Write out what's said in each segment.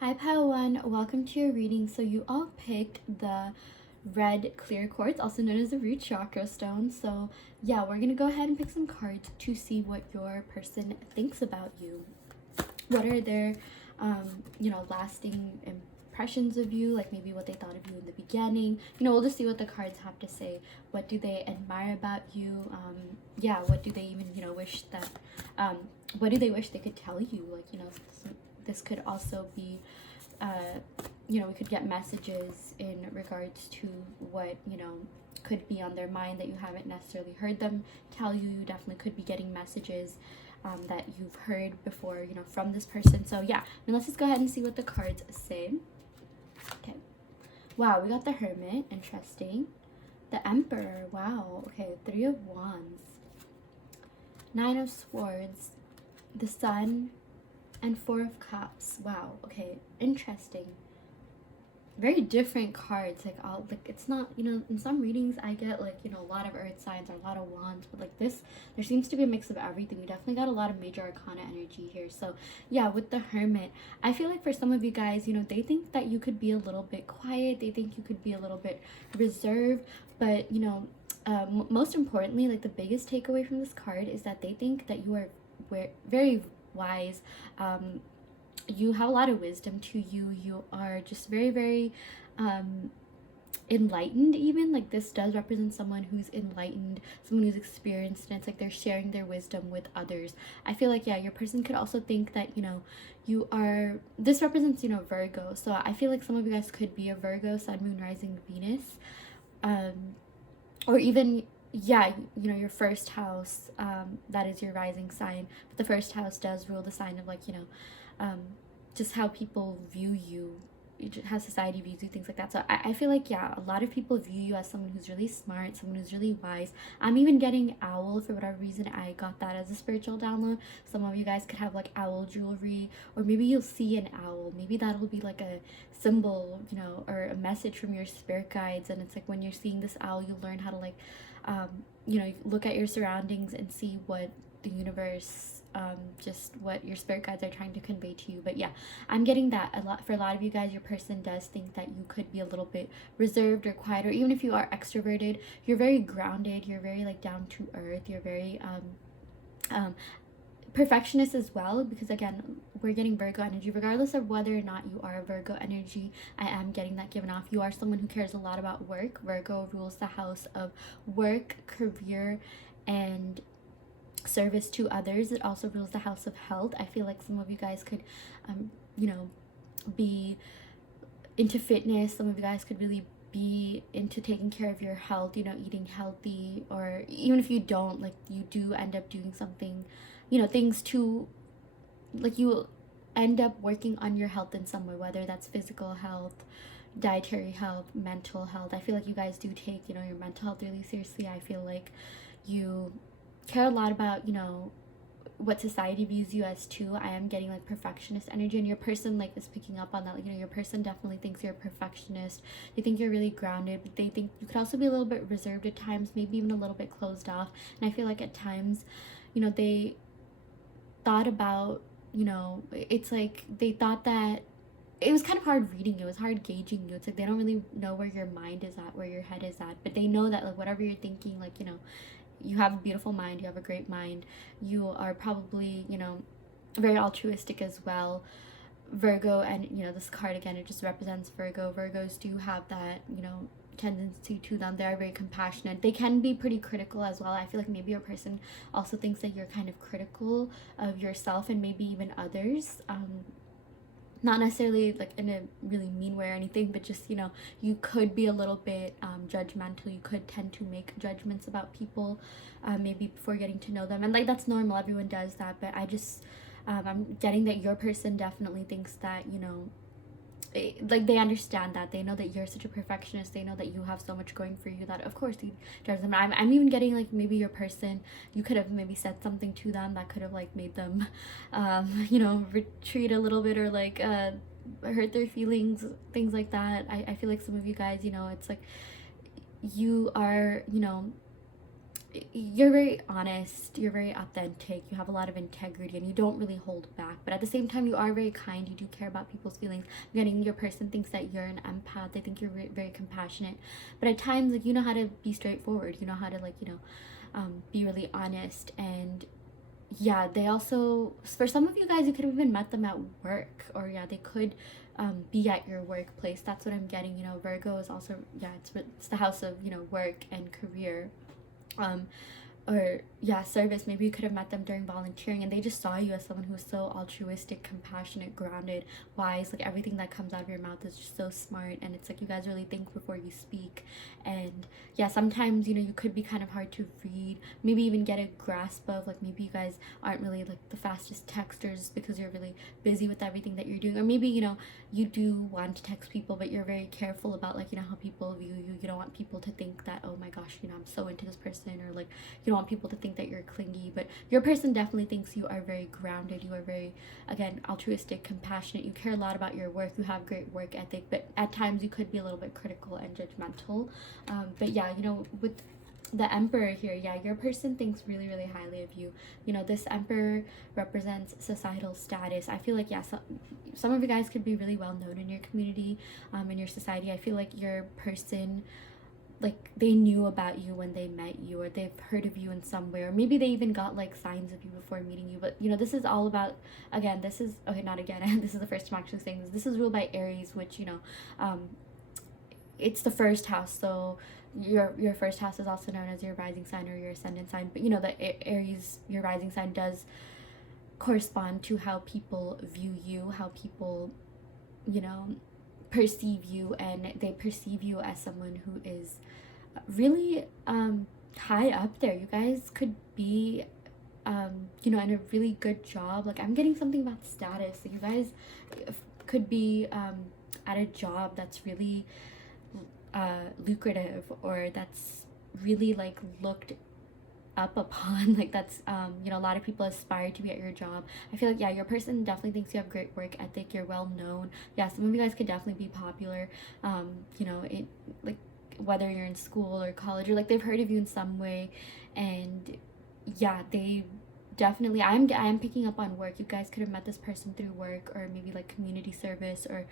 Hi Padawan, welcome to your reading. So you all picked the red clear quartz, also known as the root chakra stone. So yeah, we're gonna go ahead and pick some cards to see what your person thinks about you. What are their, lasting impressions of you, like maybe what they thought of you in the beginning. We'll just see what the cards have to say. What do they admire about you? What do they even, wish that, what do they wish they could tell you? This could also be, we could get messages in regards to what, could be on their mind that you haven't necessarily heard them tell you. You definitely could be getting messages that you've heard before, from this person. So yeah, let's just go ahead and see what the cards say. Okay. Wow, we got the Hermit. Interesting. The Emperor. Wow. Okay. 3 of Wands. 9 of Swords. The Sun. And 4 of Cups. Wow. Okay. Interesting. Very different cards. It's not, in some readings I get a lot of earth signs or a lot of wands, but this, there seems to be a mix of everything. We definitely got a lot of major arcana energy here. So yeah, with the Hermit, I feel like for some of you guys, they think that you could be a little bit quiet. They think you could be a little bit reserved, but most importantly, the biggest takeaway from this card is that they think that you are very wise. You have a lot of wisdom to you. You are just very, very enlightened. Even this does represent someone who's enlightened, someone who's experienced, and it's they're sharing their wisdom with others. I feel your person could also think that you are, this represents Virgo. So I feel some of you guys could be a Virgo, Sun, Moon, Rising, Venus, or even your first house, that is your rising sign, but the first house does rule the sign of just how people view you, how society views you, things like that. So I feel a lot of people view you as someone who's really smart, someone who's really wise. I'm even getting owl. For whatever reason, I got that as a spiritual download. Some of you guys could have owl jewelry, or maybe you'll see an owl. Maybe that'll be a symbol, or a message from your spirit guides. And it's when you're seeing this owl, you'll learn how to look at your surroundings and see what the universe, just what your spirit guides are trying to convey to you. But yeah, I'm getting that a lot. For a lot of you guys, your person does think that you could be a little bit reserved or quiet, or even if you are extroverted, you're very grounded, you're very down to earth, you're very perfectionist as well, because again, we're getting Virgo energy. Regardless of whether or not you are a Virgo energy, I am getting that given off. You are someone who cares a lot about work. Virgo rules the house of work, career, and service to others. It also rules the house of health. I feel some of you guys could be into fitness. Some of you guys could really be into taking care of your health, eating healthy, or even if you don't, you do end up doing something, things to, you end up working on your health in some way, whether that's physical health, dietary health, mental health. I feel you guys do take, your mental health really seriously. I feel you care a lot about, what society views you as too. I am getting perfectionist energy, and your person is picking up on that. Your person definitely thinks you're a perfectionist. They think you're really grounded, but they think you could also be a little bit reserved at times, maybe even a little bit closed off. And I feel at times, they thought about, it's they thought that it was kind of hard reading you. It was hard gauging you. It's they don't really know where your mind is at, where your head is at, but they know that whatever you're thinking, you have a beautiful mind, you have a great mind, you are probably, very altruistic as well. Virgo, and this card again, it just represents Virgo. Virgos do have that, tendency to them. They are very compassionate. They can be pretty critical as well. I feel maybe your person also thinks that you're kind of critical of yourself and maybe even others. Not necessarily in a really mean way or anything, but just you could be a little bit judgmental. You could tend to make judgments about people, maybe before getting to know them, and that's normal. Everyone does that. But I just I'm getting that your person definitely thinks that they understand that. They know that you're such a perfectionist. They know that you have so much going for you that of course you judge them. I'm even getting maybe your person, you could have maybe said something to them that could have made them retreat a little bit, or hurt their feelings, things like that. I feel some of you guys, it's you are, you're very honest, you're very authentic, you have a lot of integrity, and you don't really hold back. But at the same time, you are very kind, you do care about people's feelings. Getting your person thinks that you're an empath, they think you're very compassionate. But at times, like, you know how to be straightforward, you know how to, like, be really honest. And yeah, they also, for some of you guys, you could have even met them at work, or yeah, they could be at your workplace. That's what I'm getting. Virgo is also, yeah, it's the house of, work and career. um or yeah, service. Maybe you could have met them during volunteering, and they just saw you as someone who's so altruistic, compassionate, grounded, wise. Like, everything that comes out of your mouth is just so smart, and it's like you guys really think before you speak. And yeah, sometimes you could be kind of hard to read, maybe even get a grasp of. Like, maybe you guys aren't really like the fastest texters because you're really busy with everything that you're doing. Or maybe you do want to text people, but you're very careful about, like, how people view you. You don't want people to think that, oh my gosh, I'm so into this person, or like, you don't want people to think that you're clingy. But your person definitely thinks you are very grounded, you are very, again, altruistic, compassionate, you care a lot about your work, you have great work ethic. But at times you could be a little bit critical and judgmental. But yeah, with the Emperor here, yeah, your person thinks really, really highly of you. This Emperor represents societal status. I feel like, yeah, some of you guys could be really well known in your community, in your society. I feel like your person, like, they knew about you when they met you, or they've heard of you in some way, or maybe they even got like signs of you before meeting you. But this is all about, again, this is, okay, not again, this is the first time I'm actually saying this is ruled by Aries, which it's the first house. So your first house is also known as your rising sign or your ascendant sign. But the Aries, your rising sign, does correspond to how people view you, how people perceive you. And they perceive you as someone who is really high up there. You guys could be in a really good job. Like, I'm getting something about status. So you guys could be at a job that's really lucrative, or that's really like looked up upon. Like, that's a lot of people aspire to be at your job. I feel like, yeah, your person definitely thinks you have great work ethic, you're well known. Yeah, some of you guys could definitely be popular, it, like, whether you're in school or college, or like they've heard of you in some way. And yeah, they definitely, I am picking up on work. You guys could have met this person through work, or maybe like community service, or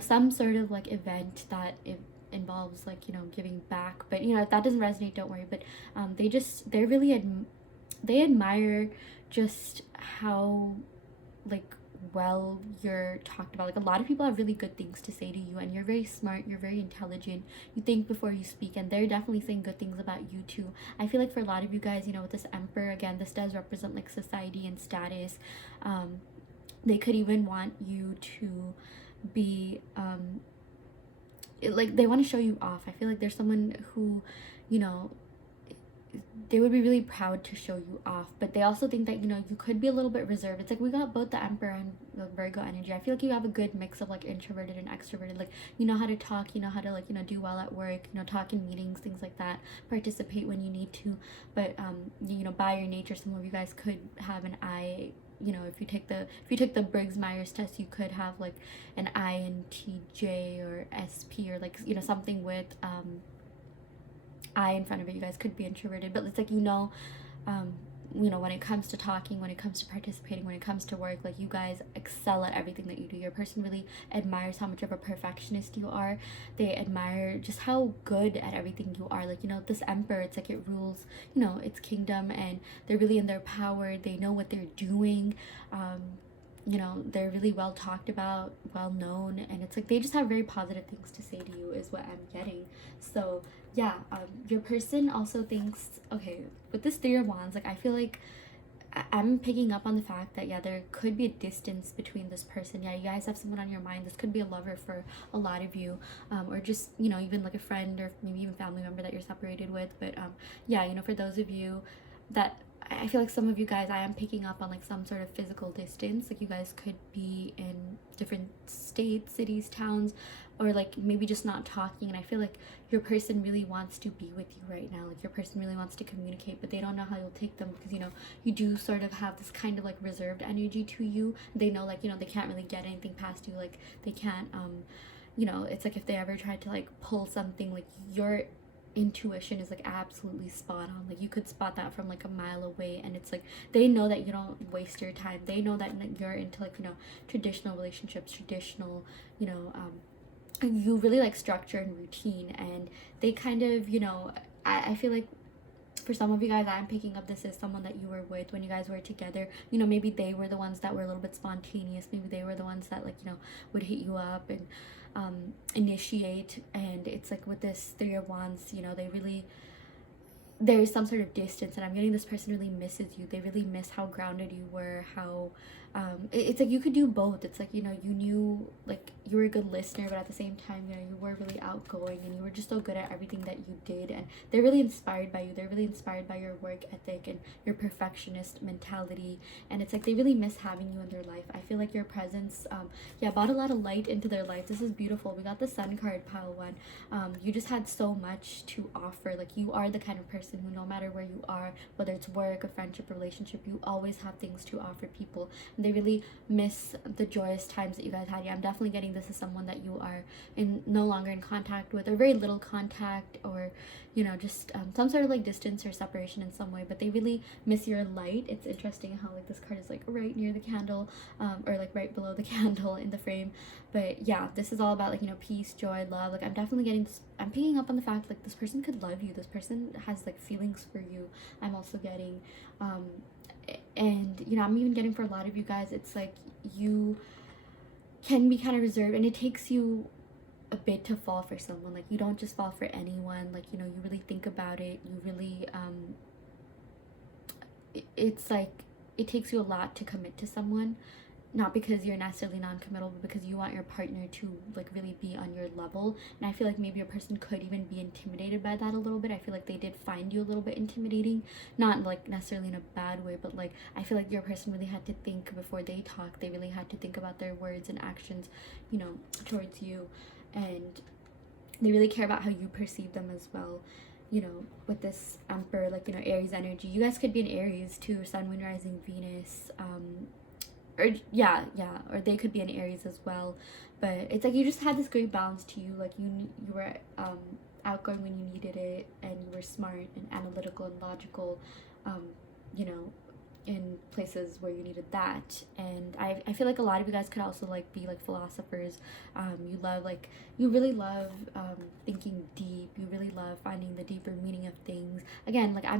some sort of like event that involves, like, giving back. But if that doesn't resonate, don't worry. But they really they admire just how, like, well you're talked about. Like, a lot of people have really good things to say to you, and you're very smart, you're very intelligent, you think before you speak, and they're definitely saying good things about you too. I feel like for a lot of you guys, with this Emperor, again, this does represent like society and status. They could even want you to be like, they want to show you off. I feel like there's someone who they would be really proud to show you off. But they also think that you could be a little bit reserved. It's like we got both the Emperor and the Virgo energy. I feel like you have a good mix of like introverted and extroverted. Like, you know how to talk, you know how to, like, do well at work, talk in meetings, things like that, participate when you need to. But by your nature, some of you guys could have an eye. If you took the Briggs-Myers test, you could have like an INTJ or SP, or like something with I in front of it. You guys could be introverted, but it's like when it comes to talking, when it comes to participating, when it comes to work, like, you guys excel at everything that you do. Your person really admires how much of a perfectionist you are. They admire just how good at everything you are. Like, this Emperor, it's like it rules its kingdom, and they're really in their power. They know what they're doing. They're really well talked about, well known, and it's like they just have very positive things to say to you, is what I'm getting. So yeah, your person also thinks, okay, with this Three of Wands, like, I feel like I'm picking up on the fact that, yeah, there could be a distance between this person. Yeah, you guys have someone on your mind. This could be a lover for a lot of you, or just even like a friend, or maybe even family member that you're separated with. But yeah, for those of you that, I feel like some of you guys, I am picking up on like some sort of physical distance. Like, you guys could be in different states, cities, towns, or like maybe just not talking. And I feel like your person really wants to be with you right now. Like, your person really wants to communicate, but they don't know how you'll take them, because you do sort of have this kind of like reserved energy to you. They know, like, they can't really get anything past you. Like, they can't it's like if they ever tried to like pull something, like, intuition is like absolutely spot on. Like you could spot that from like a mile away, and it's like they know that you don't waste your time. They know that you're into like, you know, traditional relationships, traditional, you know, you really like structure and routine, and they kind of, you know, I feel like for some of you guys, I'm picking up this is someone that you were with when you guys were together. You know, maybe they were the ones that were a little bit spontaneous. Maybe they were the ones that, like, you know, would hit you up and initiate. And it's like with this Three of Wands, you know, they really, there's some sort of distance, and I'm getting this person really misses you. They really miss how grounded you were, how it's like you could do both. It's like, you know, you knew like you were a good listener, but at the same time, you know, you were really outgoing and you were just so good at everything that you did, and they're really inspired by you. They're really inspired by your work ethic and your perfectionist mentality, and it's like they really miss having you in their life. I feel like your presence brought a lot of light into their life. This is beautiful. We got the Sun card, pile one. You just had so much to offer. Like you are the kind of person who, no matter where you are, whether it's work, a friendship, a relationship, you always have things to offer people. And they really miss the joyous times that you guys had. Yeah, I'm definitely getting this as someone that you are no longer in contact with, or very little contact, or, you know, just some sort of like distance or separation in some way, but they really miss your light. It's interesting how like this card is like right near the candle, or like right below the candle in the frame. But yeah, this is all about like, you know, peace, joy, love. Like I'm definitely getting this, I'm picking up on the fact like this person could love you, this person has like feelings for you. I'm also getting and you know, I'm even getting for a lot of you guys, it's like you can be kind of reserved, and it takes you a bit to fall for someone. Like you don't just fall for anyone. Like, you know, you really think about it. You really it's like it takes you a lot to commit to someone, not because you're necessarily non-committal, but because you want your partner to like really be on your level. And I feel like maybe a person could even be intimidated by that a little bit. I feel like they did find you a little bit intimidating, not like necessarily in a bad way, but like I feel like your person really had to think before they talk. They really had to think about their words and actions, you know, towards you, and they really care about how you perceive them as well. You know, with this Emperor, like, you know, Aries energy, you guys could be in Aries too, Sun, Moon, Rising, Venus, or they could be in Aries as well. But it's like you just had this great balance to you. Like you were outgoing when you needed it, and you were smart and analytical and logical, you know, in places where you needed that. And I feel like a lot of you guys could also like be like philosophers. You love, like, you really love thinking deep. You really love finding the deeper meaning of things. Again, like I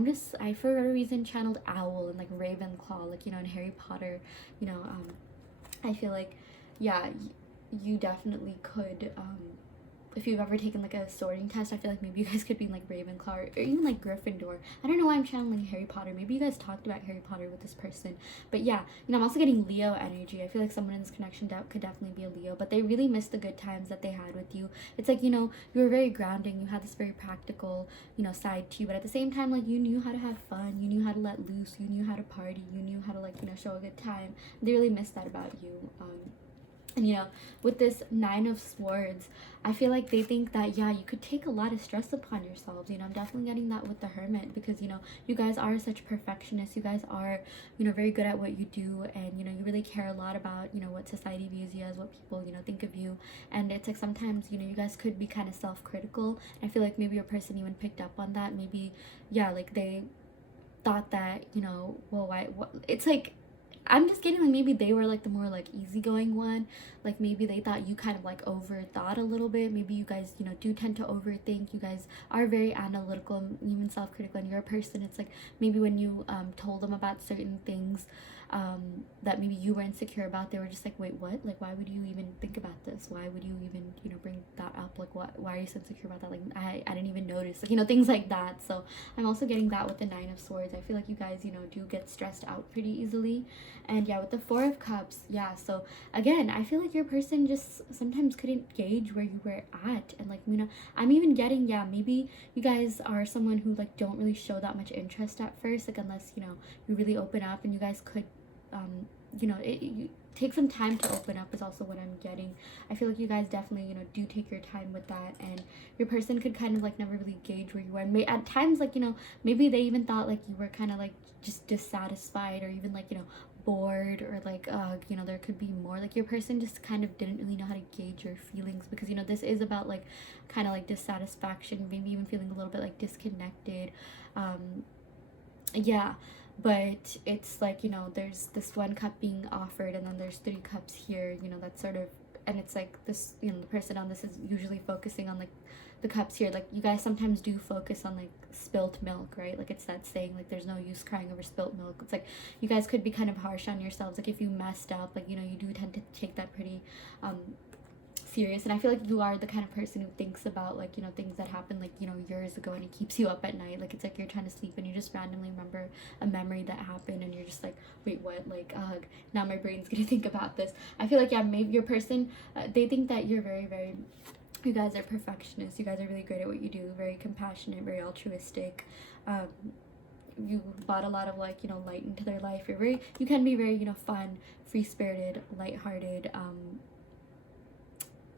for whatever reason channeled owl and like Ravenclaw, like, you know, in Harry Potter, you know. I feel like, yeah, you definitely could if you've ever taken like a sorting test, I feel like maybe you guys could be in like Ravenclaw, or even like Gryffindor. I don't know why I'm channeling Harry Potter. Maybe you guys talked about Harry Potter with this person. But yeah, you know, I'm also getting Leo energy. I feel like someone in this connection could definitely be a Leo, but they really miss the good times that they had with you. It's like, you know, you were very grounding. You had this very practical, you know, side to you, but at the same time, like, you knew how to have fun. You knew how to let loose. You knew how to party. You knew how to, like, you know, show a good time. They really miss that about you. And you know, with this Nine of Swords, I feel like they think that, yeah, you could take a lot of stress upon yourselves. You know, I'm definitely getting that with the Hermit, because, you know, you guys are such perfectionists. You guys are, you know, very good at what you do, and, you know, you really care a lot about, you know, what society views you as, what people, you know, think of you. And it's like sometimes, you know, you guys could be kind of self-critical. I feel like maybe your person even picked up on that. Maybe, yeah, like they thought that, you know, well, why, what, it's like, I'm just getting like maybe they were like the more like easygoing one. Like maybe they thought you kind of like overthought a little bit. Maybe you guys, you know, do tend to overthink. You guys are very analytical and even self-critical, and you're a person. It's like maybe when you told them about certain things that maybe you were insecure about, they were just like, wait, what? Like, why would you even think about this? Why would you even, you know, bring that up? Like, why are you so insecure about that? Like, I didn't even notice, like, you know, things like that. So I'm also getting that with the Nine of Swords. I feel like you guys, you know, do get stressed out pretty easily. And yeah, with the Four of Cups, yeah, so again, I feel like your person just sometimes couldn't gauge where you were at. And like, you know, I'm even getting, yeah, maybe you guys are someone who like don't really show that much interest at first, like unless, you know, you really open up, and you guys could you know, you take some time to open up is also what I'm getting. I feel like you guys definitely, you know, do take your time with that, and your person could kind of like never really gauge where you are. And at times, like, you know, maybe they even thought like you were kind of like just dissatisfied, or even like, you know, bored, or like you know, there could be more, like your person just kind of didn't really know how to gauge your feelings, because you know, this is about like kind of like dissatisfaction, maybe even feeling a little bit like disconnected. Yeah, but it's like, you know, there's this one cup being offered, and then there's three cups here, you know, that's sort of, and it's like this, you know, the person on this is usually focusing on like the cups here. Like you guys sometimes do focus on like spilt milk, right? Like it's that saying, like there's no use crying over spilt milk. It's like you guys could be kind of harsh on yourselves, like if you messed up, like, you know, you do tend to take that pretty serious. And I feel like you are the kind of person who thinks about, like, you know, things that happened like, you know, years ago, and it keeps you up at night. Like it's like you're trying to sleep and you just randomly remember a memory that happened, and you're just like, wait, what? Like now my brain's gonna think about this. I feel like, yeah, maybe your person, they think that you're very, very, you guys are perfectionists, you guys are really great at what you do, very compassionate, very altruistic. You brought a lot of, like, you know, light into their life. You can be very, you know, fun, free-spirited, lighthearted.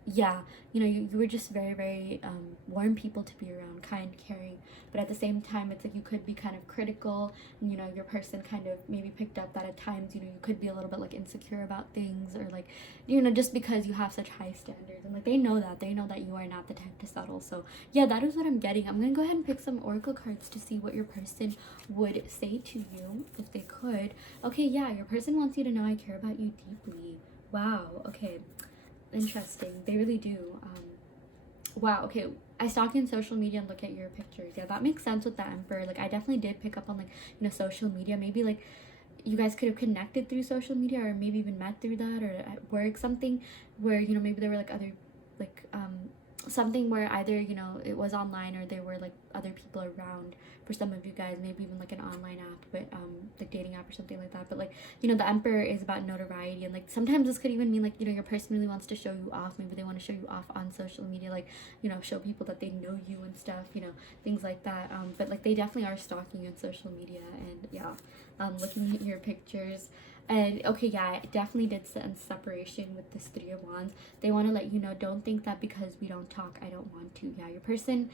Yeah, you know, you were just very, very warm people to be around, kind, caring. But at the same time, it's like you could be kind of critical, and you know, your person kind of maybe picked up that at times, you know, you could be a little bit like insecure about things, or like, you know, just because you have such high standards, and like they know that you are not the type to settle. So yeah, that is what I'm getting. I'm gonna go ahead and pick some oracle cards to see what your person would say to you if they could. Okay, yeah, your person wants you to know, I care about you deeply. Wow, okay. Interesting. They really do. Wow, okay. I stalk in social media and look at your pictures. Yeah, that makes sense with the Emperor. Like I definitely did pick up on, like, you know, social media. Maybe like you guys could have connected through social media, or maybe even met through that, or at work, something where, you know, maybe there were like other, like something where either, you know, it was online, or there were like other people around for some of you guys, maybe even like an online app, but like dating app or something like that. But like, you know, the Emperor is about notoriety, and like sometimes this could even mean like, you know, your person really wants to show you off. Maybe they want to show you off on social media, like, you know, show people that they know you and stuff, you know, things like that. But like they definitely are stalking you on social media. And yeah, looking at your pictures. And okay, yeah, I definitely did sense separation with this Three of Wands. They want to let you know, don't think that because we don't talk, I don't want to. Yeah, your person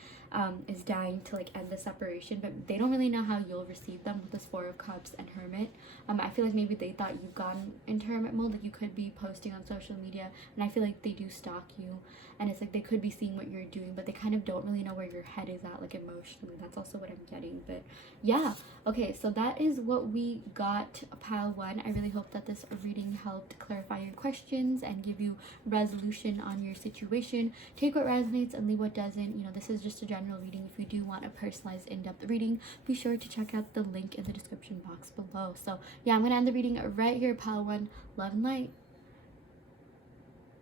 is dying to like end the separation, but they don't really know how you'll receive them with this Four of Cups and Hermit. I feel like maybe they thought you've gone into hermit mode, like you could be posting on social media, and I feel like they do stalk you, and it's like they could be seeing what you're doing, but they kind of don't really know where your head is at, like emotionally. That's also what I'm getting. But yeah, okay, so that is what we got, pile one. I really hope that this reading helped clarify your questions and give you resolution on your situation. Take what resonates and leave what doesn't. You know, this is just a general reading. If you do want a personalized, in-depth reading, be sure to check out the link in the description box below. So yeah, I'm gonna end the reading right here, pile one. Love and light.